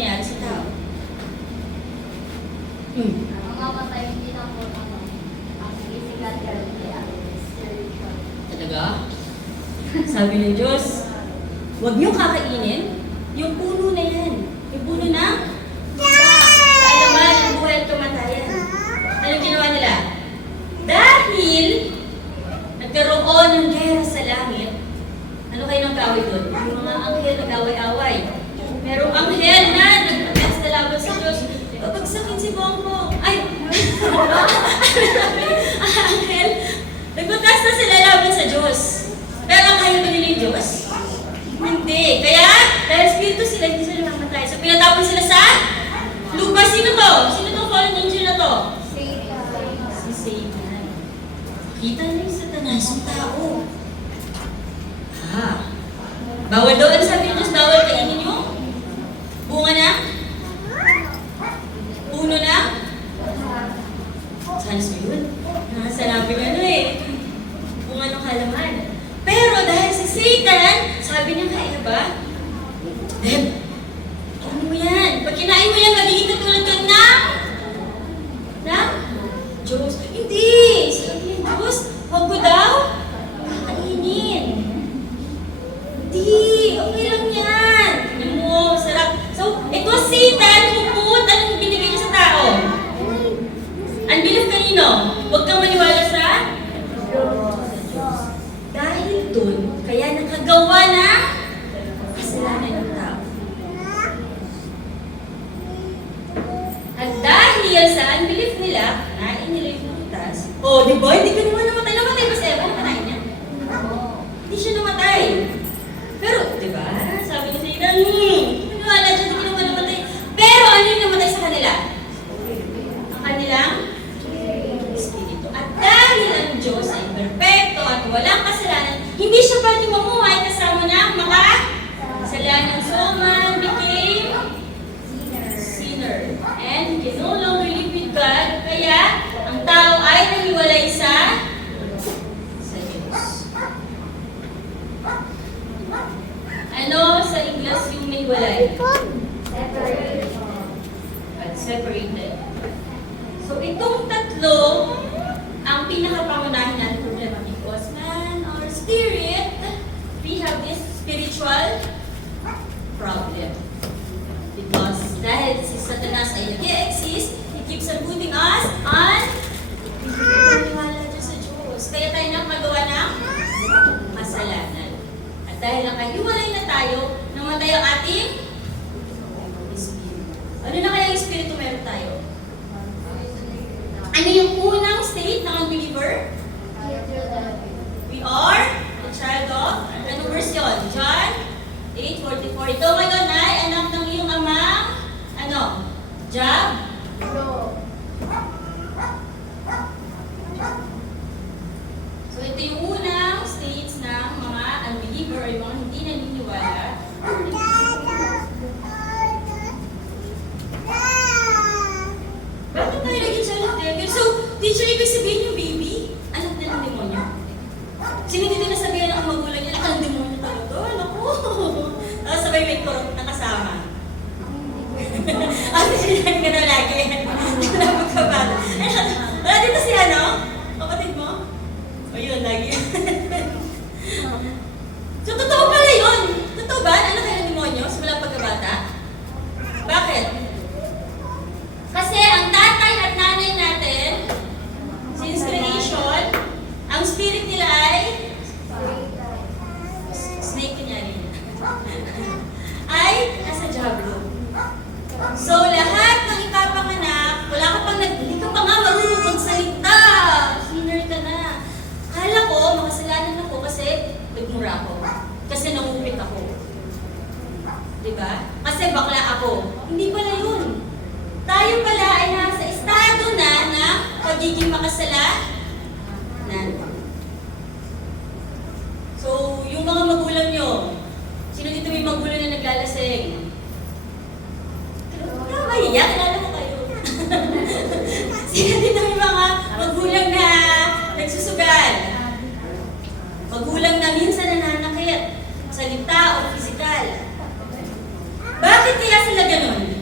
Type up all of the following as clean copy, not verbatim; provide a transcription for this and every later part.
nangyayari sa tao? Mamamatay hindi lang po ang physical spiritual. Talaga? Sabi ng Diyos, huwag niyong kakainin yung puno na yan. Yung puno na kaalaman ng buhay at kamatayan. Anong ginawa nila? Dahil nagkaroon ng gera sa langit, ano kayo ng kaway doon? Yung mga anghel nag-away-away. Merong anghel na nagpapesta laban sa Diyos. Pagsakin si Bongbong. Ay! Ang anghel, nagpapesta sila laban sa Diyos. Pero kaya ba nila yung Diyos? Hindi. Kaya, dahil spirito sila, hindi sila mamatay. So, pinatapon sila sa lupa. Sino to? Sino tong fallen angel na to? Si Satan. Kita niyo yung Satanas, yung tao. Bawal daw. Ano sabi ng Diyos? Bawal kainin nyo? Bunga na? Puno na? Sanas mo yun? Nakasanabi nga ano eh. Bunga ng halaman. Pero dahil si Satan, sabi niya kay Eva, Deb, ano mo yan? Pag kinain mo yan, magiging katulad ka na Diyos. Hindi! Sabi ng Diyos, huwag ko daw kainin. Hindi! Okay lang yan! Tignan mo, sarap. So, ito Satan, hukot, anong binigay niya sa tao? Unbelief kanino? Huwag kang maniwala sa dahil dun, kaya nakagawa na kasalanan ng tao. At dahil sa unbelief nila, kinain nila yung prutas. Oh, di ba? Hindi ka naman namatay. Namatay ba si Eva? Nakanain niya? Hindi siya namatay. Pero, di ba? Sabi niya sa Eden, maniwala siya, hindi ka naman namatay. Pero ano yung namatay sa kanila? Ang kanilang espiritu. At dahil ang Diyos ay perfecto at walang kasalanan, hindi siya pwedeng mamuhay kasama ng mga kasalanan. So man became sinner. And he no longer live with God. Kaya ang tao ay nahiwalay sa Diyos. Ano sa Ingles yung nahiwalay? Separated. So itong tatlo ang pinakapangunahin natin problema, because man or spirit, we have this spiritual problem. Because dahil si Satanas ay nag-i-exist, he keeps on putting us on paniwala dyan sa Diyos. Kaya tayo nang magawa ng kasalanan. At dahil nakahiwalay na tayo, namatay ang ating espiritu. Ano na kaya yung espiritu meron tayo? Ano yung unang state ng unbeliever? We are a child of, ano verse yun? John 8:44. Ito ngayon ay anak ng iyong amang, ano? Job? So ito yung unang states ng mga unbeliever o yung mga hindi naniniwala. Bakit tayo naging child of devil? So, teacher, ibig sabihin yung baby, anak na ng demonyo. Sino dito nasabihan ng magulang niya, anak ng demonyo talaga? Naku! Tapos sabay may korot na kasama. At sinyan ka na lagi. Nalabag ka ba? Wala dito si ano? Kapatid mo? O yun, lagi. So, totoo pala yun. Totoo ba? Anak kayo ng demonyo? Simula pagkabata? Bakit? Kasi ang tatay at nanay natin, since creation, ang spirit nila ay snake kunyari. Ay nasa Diablo. So lahat ng ipapanganak, wala ka pang hindi ka pa nga marunong magsalita. Sinner ka na. Kala ko, makasalanan ako kasi nagmura ako. Kasi nangupit ako. Diba? Kasi bakla ako. Hindi pala yun. Tayo pala ay nasa estado na pagiging makasalanan. So, yung mga magulang nyo, sino dito may magulang na naglalasing? Mahiya, kilala ko kayo. Sino dito may mga magulang na nagsusugal? Magulang na minsan nananakit, salita o pisikal. Bakit kaya sila ganun?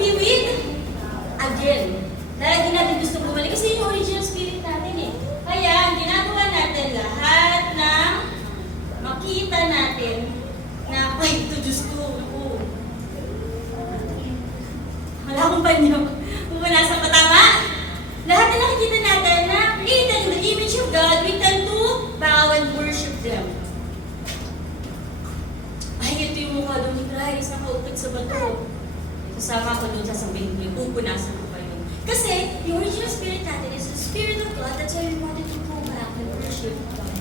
be with again. Lagi natin gusto bumalik kasi yung original spirit natin eh. Kaya, ang ginagawa natin lahat ng makita natin na, ay, ito Diyos ko, naku. Wala akong panyo. Pupunasan pa tama? Lahat na nakikita natin na created in the image of God, we tend to bow and worship them. Ay, ito yung mukha doon ni Christ, nakautot sa bato. Kasama ko doon, sasabihin ko, pupunasan ko pa yun. Kasi, yung original spirit natin is the Spirit of God, that's why we wanted to go back and worship God.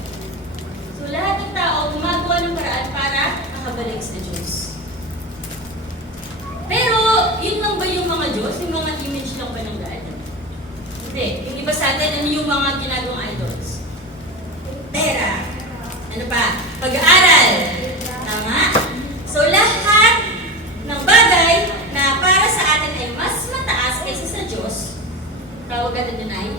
So, lahat ng tao, gumagawa ng paraan para makabalik sa Diyos. Pero, yun lang ba yung mga Diyos? Yung mga image lang ba ng God? Hindi. Yung iba sa atin, ano yung mga ginagawang idols? Pera. Ano pa? Pag-aaral. Tama? So, lahat ng bagay na para sa atin ay mas mataas kaysa sa Diyos, tawag ka na dun ay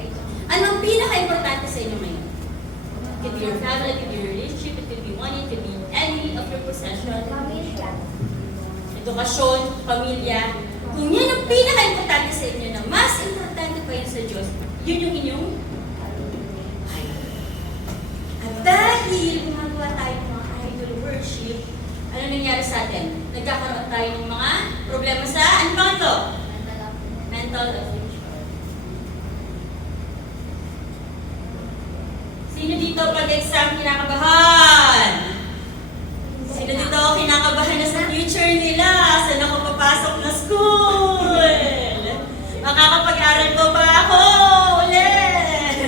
idol. Anong pinaka-importante sa inyo ngayon? It could be your family, it could be your relationship, it could be money, it could be any of your possession. Edukasyon, pamilya. Kung yan ang pinaka-importante sa inyo na mas importante pa yun sa Diyos, yun yung inyong idol. At dahil gumagawa tayo ng mga idol worship, ano nangyari sa atin? Nagkakaroon tayo ng mga problema sa, ano ba ito? Mental affliction. Sino dito pag-exam kinakabahan? Sino dito kinakabahan na sa future nila? Saan ako papasok na school? Makakapag-aral ko ba ako? Ulit!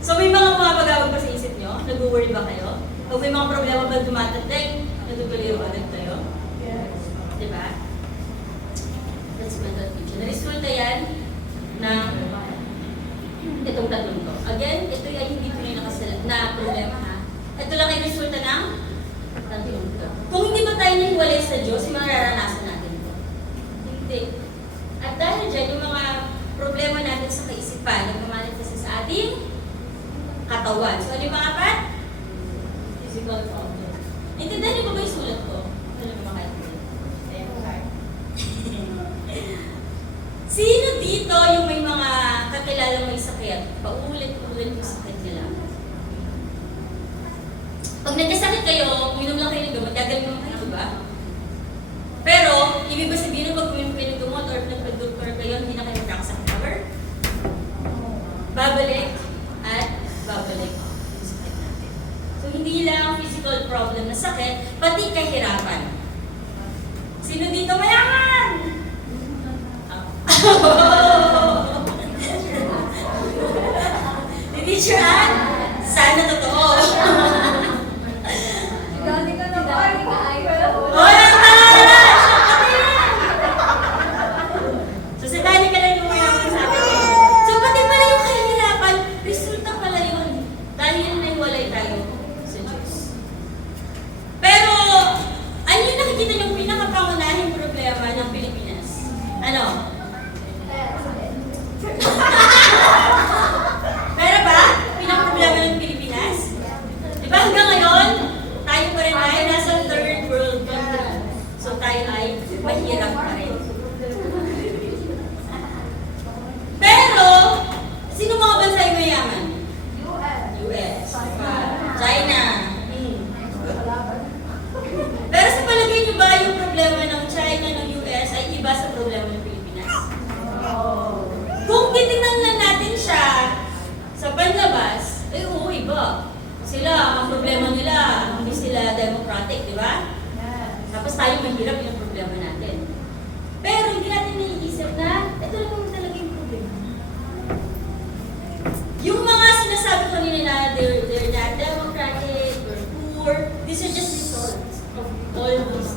So may mga pagawag ba sa isip nyo? Nag-worry ba kayo? O may mga problema ba dumatating? Natutuloy ba tayo? Yes. Diba? That's mental affliction. Resulta yan ng itong tatlong to. Again, ito ay hindi tunay na problema ha. Ito lang ay resulta ng tatlong to. Kung hindi ba tayo nahiwalay sa Diyos, yung mga nararanasan natin to? Hindi. At dahil dyan, yung mga problema natin sa kaisipan, nagmamanifest sa ating katawan. So, ano yung mga apat? Physical problem. Intindihan niyo ba yung sulat ko? Ano ba kayo? Sino dito yung may mga kakilalang may sakit? Paulit-ulit yung sakit nila. Pag nagkasakit kayo, uminom lang kayo ng gamot, gagaling naman kayo, diba? Pero, ibig ba sabihin pag uminom kayo ng gamot or nagpag-doktor kayo, hindi na kayo magkakasakit cover? Babalik at babalik yung sakit natin. So, hindi lang physical problem na sakit, pati kahirapan. Sino dito mayaman? Hindi siya? Sana totoo. Dati ka na ba? Hoy, ang tara! So, sa dali ka lang yung mayaman sa atin. So, pati pala yung kahirapan, resulta pala yun dahil naiwalay tayo sa Diyos. Pero, ano yung nakikita niyong pinakapangunahing problema ng Pilipinas? Ano? Pero ba? Pinaka-problema ng Pilipinas? Diba hanggang ngayon, tayo pa rin ay nasa third world country. So tayo ay mahirap pa rin. Pero, sino mga bansa ay mayaman? US. China. Pero sa palagay niyo ba yung problema ng China, ng US ay iba sa problema ng Pilipinas? Kung titignan lang natin siya sa panlabas, ay oo, iba. Sila, ang problema nila, hindi sila democratic, di ba? Tapos tayo mahirap yung problema natin. Pero hindi natin naiisip na, ito lang naman talaga yung problema. Yung mga sinasabi ko nila na they're not democratic, we're poor, these are just results of all these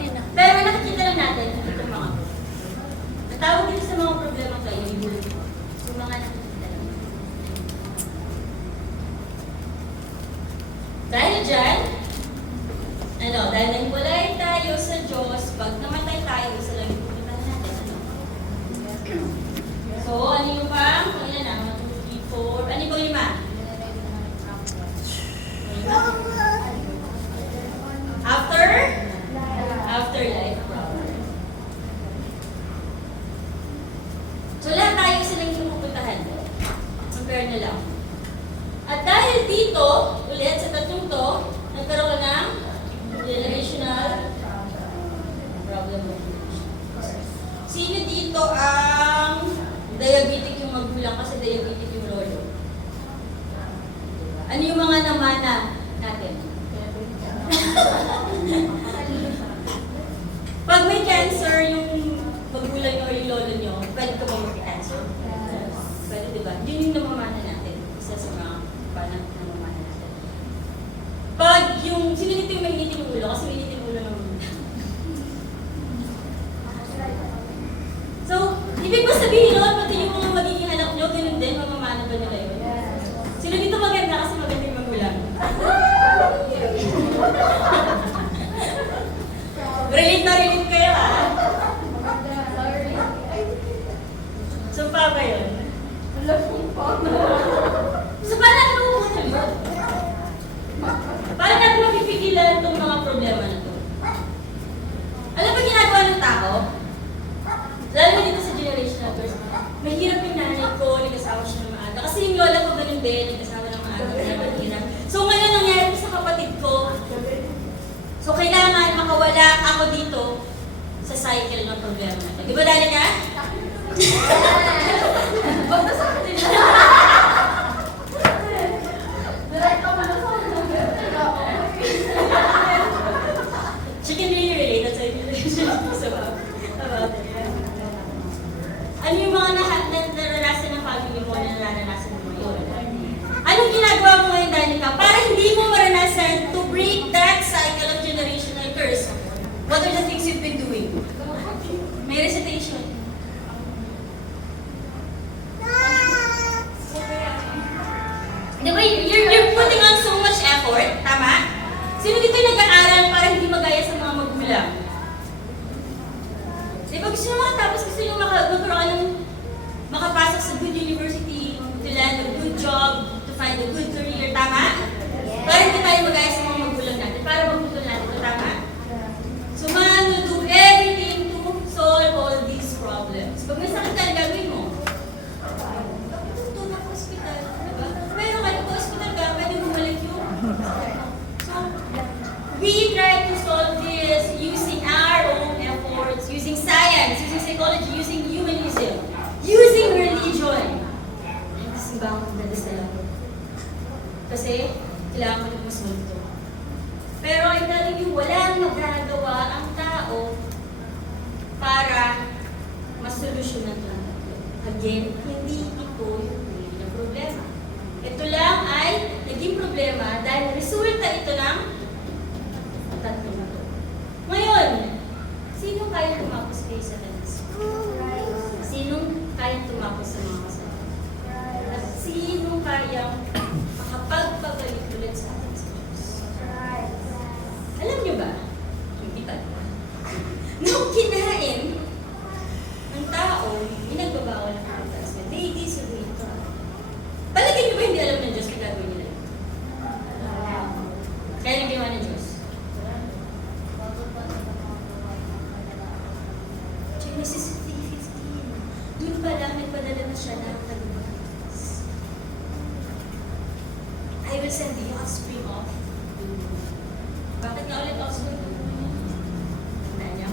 things. Pero nakikita lang natin itong mga tawag dito sa mga problema kayo, yung mga nakikita lang. Dahil dyan, dahil nagwalay tayo sa Diyos, pag namatay tayo, isa lang yung pupuntahan natin, ano? So, ano yung pang? Ilan na? 1, 2, 3, 4. Ano yung 5? na lang. At dahil dito, ulit sa tatlong to, nagkaroon ka ng generational problem of generation. Sino dito ang diabetic yung magulang kasi diabetic yung lolo? Ano yung mga namana natin? Pag may cancer yung magulang nyo o yung lolo nyo, pwede ka ba mag-cancer? Pwede, di ba? Yun yung namamana natin. Isa sa mga banat na namamana natin. Pag yung, sino dito yung mainitin yung ulo? Kasi mainitin yung ulo ng magulang. So, ibig ba sabihin nun, pati yung mga magiging anak nyo, ganun din, mamamana ba nila yun? Sino dito maganda kasi maganda yung magulang? Relate na relate kayo, ha? So, pa ba yun? So, paano natin mapupunod yun? Paano natin mapipigilan itong mga problema na ito? Alam ba ginagawa ng tao? Lalo na dito sa generational curse, mahirap yung nanay ko, nag-asawa siya ng maaga. Kasi yung lola ko ganun din, nag-asawa ng maaga, kaya mahirap. So, ngayon nangyari ko sa kapatid ko, so, kailangan makawala ako dito sa cycle ng problema natin. Di ba, Danica? Huwag na sa akin. She can really relate. That's why you about it. Ano yung mga naranasan ng family mo na naranasan mo ngayon? Anong ginagawa mo ngayon, Danica, para hindi mo maranasan to break that cycle of generational curse? What are the things you've been doing? May recitation. Diba, you're putting on so much effort, tama? Sino dito nag-aaral para hindi magaya sa mga magulang? Diba, gusto nyo makatapos, gusto nyo magkaroon ng makapasok sa good university, to land a good job, to find a good career, tama? Para hindi tayo magaya sa mga magulang natin, para magputol natin ito, tama? So, man will do everything to solve all these problems. Pag may sakit ka, gagawin mo. Ito na hospital, diba? Pero kahit hospital ka, pwede bumalik yun. So, we try to solve this using our own efforts, using science, using psychology, using humanism, using religion. Ay, kasi ba akong dadasal ako? Kasi, kailangan ko na masolve ito. Pero I'm telling you, walang magagawa ang tao para masolusyonan lang ito. Again, hindi ito yung na problema. Ito lang ay naging problema dahil resulta ito ng tatlong ito. Ngayon, sino kaya tumapos kayo sa tanas? Sinong kaya tumapos sa mga kasama? At sino kayang makapagpabalik ulit sa atin sa Diyos? Alam niyo ba? Hindi pa. Nung kinain ng tao, inagbabawal ng pagkas. They disagree ito. Palagay niyo ba hindi alam ng Diyos na gagawin nila ito? Kaya nang ginawa ng Diyos? Genesis 3:15. Doon pa lang nagpadala na siya ng talumbas. I will send the offspring of. Bakit nga ulit offspring? Tandaan niyo?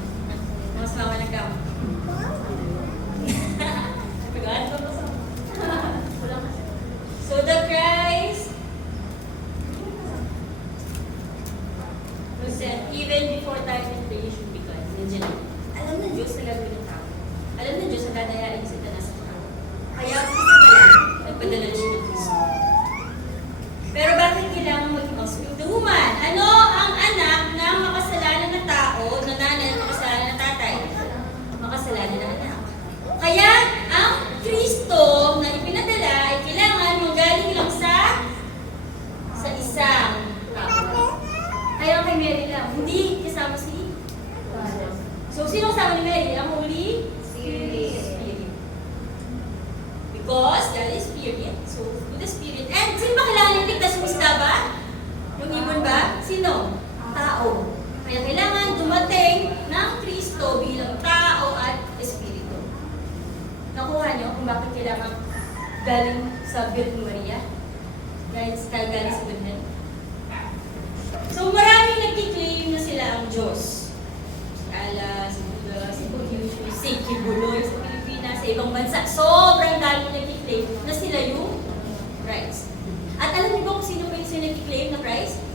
Mas mawa ng gamo. Nagaan pa ba sa? So the Christ was sent even before time and creation began. Nandiyan na. Alam ng Diyos na gagawin ng tao. Alam ng Diyos na dadayain si Satanas sa tao. Kaya kasi pala, nagpadala na siya ng Kristo. Pero bakit kailangan maging offspring of the woman? Ano ang anak ng makasalanan na tao, na nanay at makasalanan na tatay? Makasalanan na anak. Kaya ang Kristo na ipinadala ay kailangan manggaling lang sa isang tao. Kaya kay Mary lang, hindi kasama si. So, sino kasama ni Mary? Ang Holy Spirit. Because God is Spirit, so with the Spirit. And sino ba kailangan iligtas? Yung isda ba? Yung ibon ba? Sino? Tao. Kaya kailangan dumating ng Kristo bilang tao at Espiritu. Nakuha niyo kung bakit kailangan galing sa Virgin Maria. Guys, kagaling sa Virgin. So maraming nagkiklaim na sila ang Diyos. Si Allah, si Buddha, si Confucius, si Kibuloy sa Pilipinas, sa ibang bansa. Sobrang daming nagkiklaim na sila yung Christ. At alam niyo ba kung sino pa yung nagkiklaim na Christ?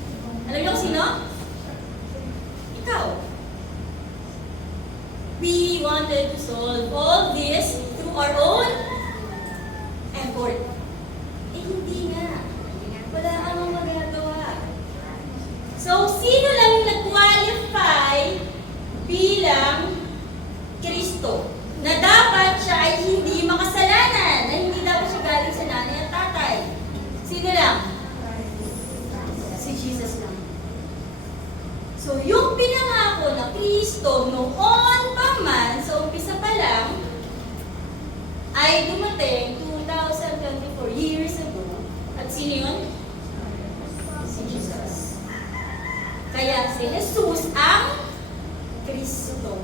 Alam niyo kung sino? Ikaw. We wanted to solve all this through our own effort. Eh, hindi nga. Wala kang magagawa. So, sino lang yung nag-qualify bilang Kristo? Na dapat siya ay hindi makasalanan, na hindi dapat siya galing sa nanay at tatay. Sino lang? Si Jesus lang. So, yung pinangako na Kristo noon pa man, sa umpisa pa lang, ay dumating 2024 years ago. At sino yun? Si Jesus. Kaya si Jesus ang Kristo.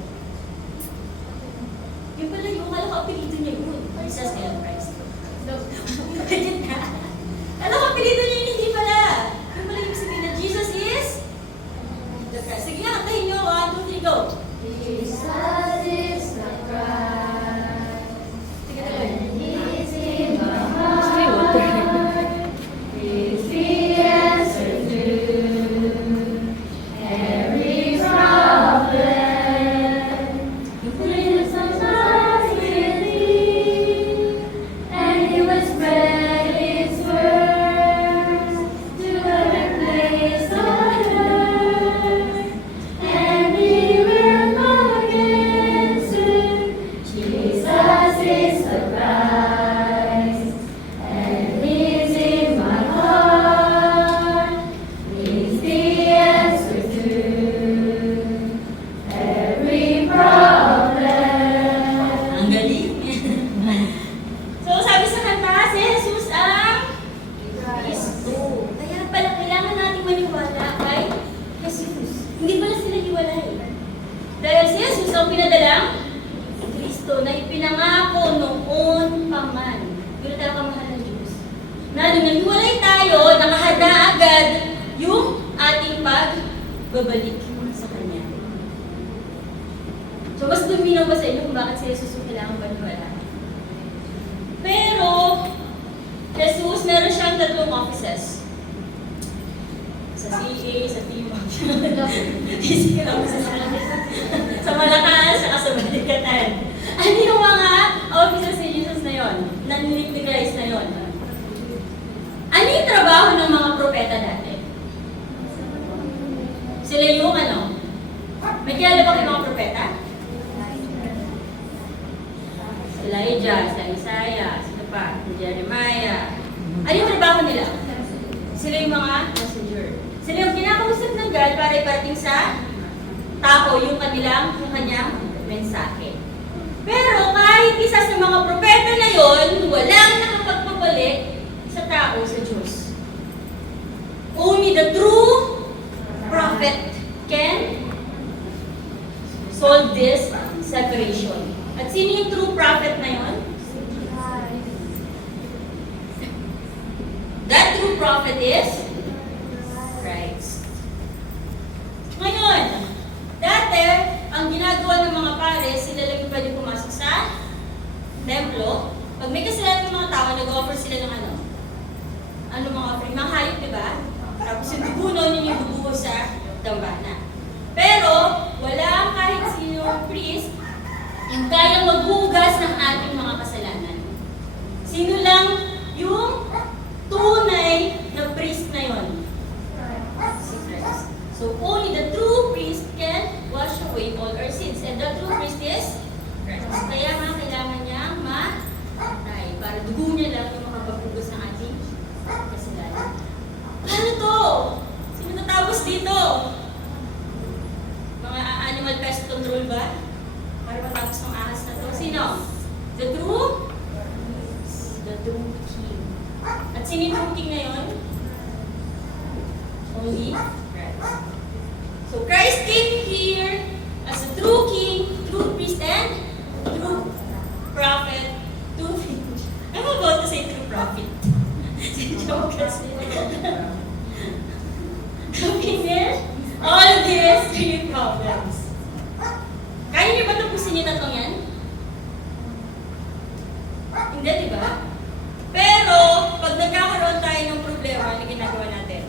Yung pala yung kala ko apelido niya yun. Jesus and Christ. Ganyan na. Kala ko apelido niya yun, hindi pala. Yung pala yung sabihin na Jesus is the Christ. Sige nga, kantahin niyo. 1, 2, 3, go. Jesus is the Christ. Sige na lang. He's in my heart. He's the answer to every problem. With some lies within, and He will spread His words to every place on earth, and He will come again soon. Jesus is the Christ, and He's in my heart. He's the answer to every problem. Ang galing. So, sabi sa kanta, si Jesus ang Kristo. Kaya pala kailangan natin maniwala kay Jesus. Hindi pala sila hiwalay. Dahil si Jesus ang pinadalang Kristo na ipinangako noon pa man. Yun tayo kamahal ng Diyos. Na nung naghiwalay tayo, nakahanda agad yung ating pagbabalik sa Kanya. So, mas luminaw ba sa inyo kung bakit si Jesus yung kailangan paniwala? Pero, Jesus, meron siyang 3 offices. Sa CA, sa Timog. Sa Malacan, sa Balikatan. Ano yung mga offices ni Jesus na yon? Naninig ni Christ na yon? Ano yung trabaho ng mga propeta dati? Sila yung ano? May kilala ba kayo mga propeta? Elijah, sa Isaiah, sino pa? Jeremiah. Ano yung trabaho nila? Sila yung mga messenger. Sila yung kinakausap ng God para iparating sa tao yung kanyang mensahe. Pero kahit isa sa mga propeta na yon, walang nakapagpabalik sa tao sa Diyos. Only the true prophet can solve this separation. At sino yung true prophet na yon? That true prophet is Christ. Ngayon, dati, ang ginagawa ng mga pares, sila lang yung pwede pumasok sa templo. Pag may kasalanan ng mga tao, nag-offer sila ng ano? Ano mga offering? Mga hayop, di ba? Tapos yung dugunon, yun yung dugo sa dambana. Pero, wala kahit sino priest yung kayang maghugas ng ating mga kasalanan. Sino lang yung tunay na priest na yon? Si Christ. So, only the true priest can wash away all our sins. And the true priest is Christ. Kaya nga, kailangan niyang matay para dugo niya lang yung makapaghugas ng ating kasalanan. Ano to? Sino natapos dito? Mga animal pest control ba? Para matapos ng ahas na to. Sino? The true? The true king. At sino yung true king na yun? Only Christ. So Christ came here as a true king, true priest, and true prophet. I'm about to say true prophet. Joke kasi. Finish all these three problems. Kaya niyo ba tapusin yung tatlong yan? Hindi, di ba? Pero, pag nagkakaroon tayo ng problema, ano ginagawa natin?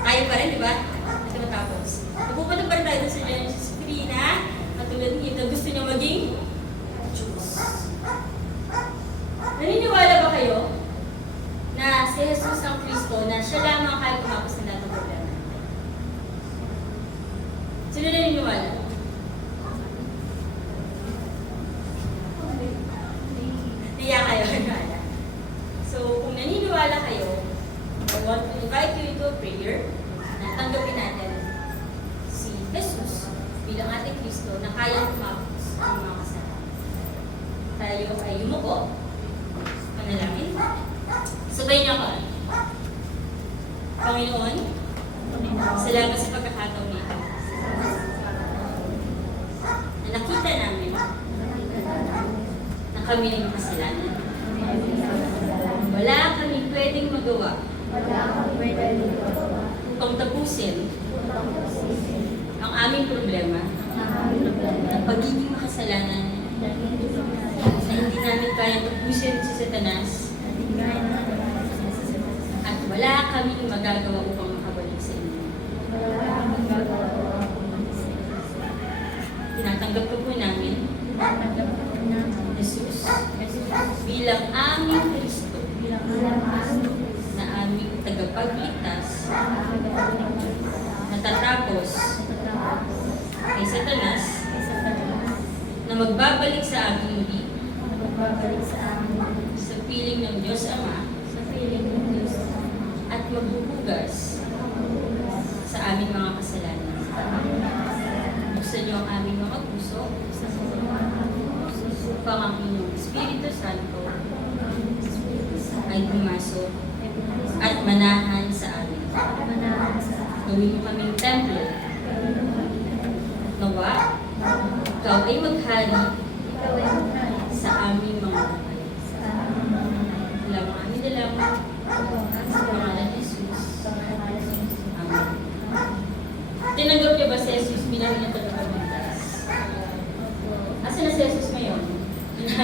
Tayo pa rin, di ba? Ito matapos. Napupunta pa rin tayo sa Genesis 3 na katulad nito, gusto niyo maging Diyos. Naniniwala ba kayo na si Jesus ang Kristo na siya lamang kaya tumapos ng lahat ng problema? Sino naniniwala? Naiya kayo, naniniwala. So, kung naniniwala kayo, I want to invite you into a prayer na tanggapin natin si Jesus bilang ating Kristo na kaya tumapos ang mga kasalanan. Tayo ay yumuko. Panalangin. Sabay niyo ako. Panginoon, salamat sa pagkakataon nito. Na nakita namin na kami ay makasalanan. Wala kami pwedeng magawa upang tapusin ang aming problema ng pagiging makasalanan na hindi namin kaya tapusin si Satanas at wala kaming magagawa upang makabalik sa inyo. Tinatanggap ko po namin Jesus bilang aming Kristo na aming tagapagligtas na tatapos kay Satanas na magbabalik sa amin muli sa piling ng Diyos Ama at magbubugas sa aming mga kasalanan. Buksan niyo ang aming mga puso upang ang inyong Espiritu Santo ay pumasok at manahan sa amin. Gawin mo kaming templo. Nawa, ikaw ay maghari sa aming mga buhay. Lamang aming dalangin sa pangalan ni Jesus. Amen. Tinanggap niyo ba si Jesus bilang inyong